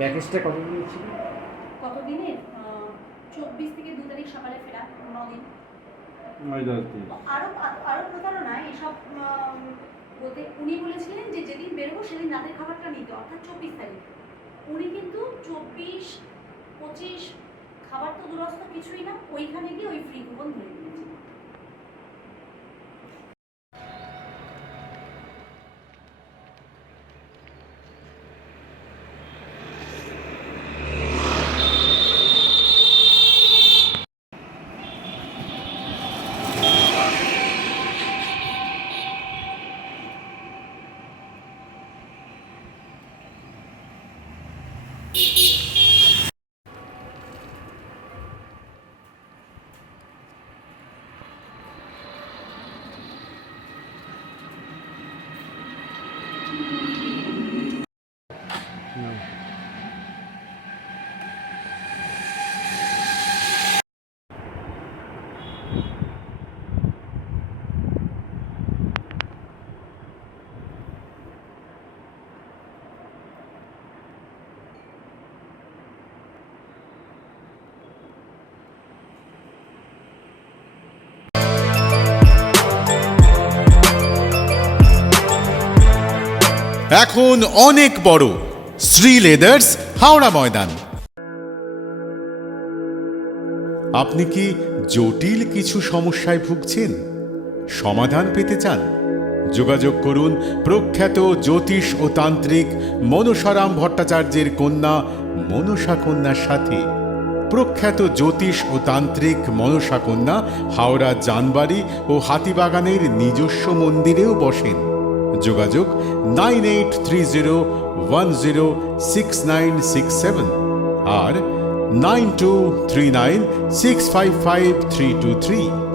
প্যাকেজটা কতদিন ছিল? কতদিনের? 24 থেকে 2 তারিখ সকালে ফেরা, 9 দিন। 9-10 দিন। আরও আরও প্রতারণা এসব বলতে উনি বলেছিলেন যে যেদিন বেরোবো সেদিন রাতের খাবারটা নিতে, অর্থাৎ 24 তারিখ। উনি কিন্তু 24-25 খাবার তো দূরস্থ কিছুই না, ওইখানে গিয়ে ওই ফ্রি কুপন ধরে দিয়েছি। এখন অনেক বড় শ্রী লেদার্স হাওড়া ময়দান। আপনি কি জটিল কিছু সমস্যায় ভুগছেন, সমাধান পেতে চান? যোগাযোগ করুন প্রখ্যাত জ্যোতিষ ও তান্ত্রিক মনসারাম ভট্টাচার্যের কন্যা মনসা কন্যার সাথে। প্রখ্যাত জ্যোতিষ ও তান্ত্রিক মনসা কন্যা হাওড়া জানবাড়ি ও হাতিবাগানের নিজস্ব মন্দিরেও বসেন। যোগাযোগ 9830106967 আর 9239655323।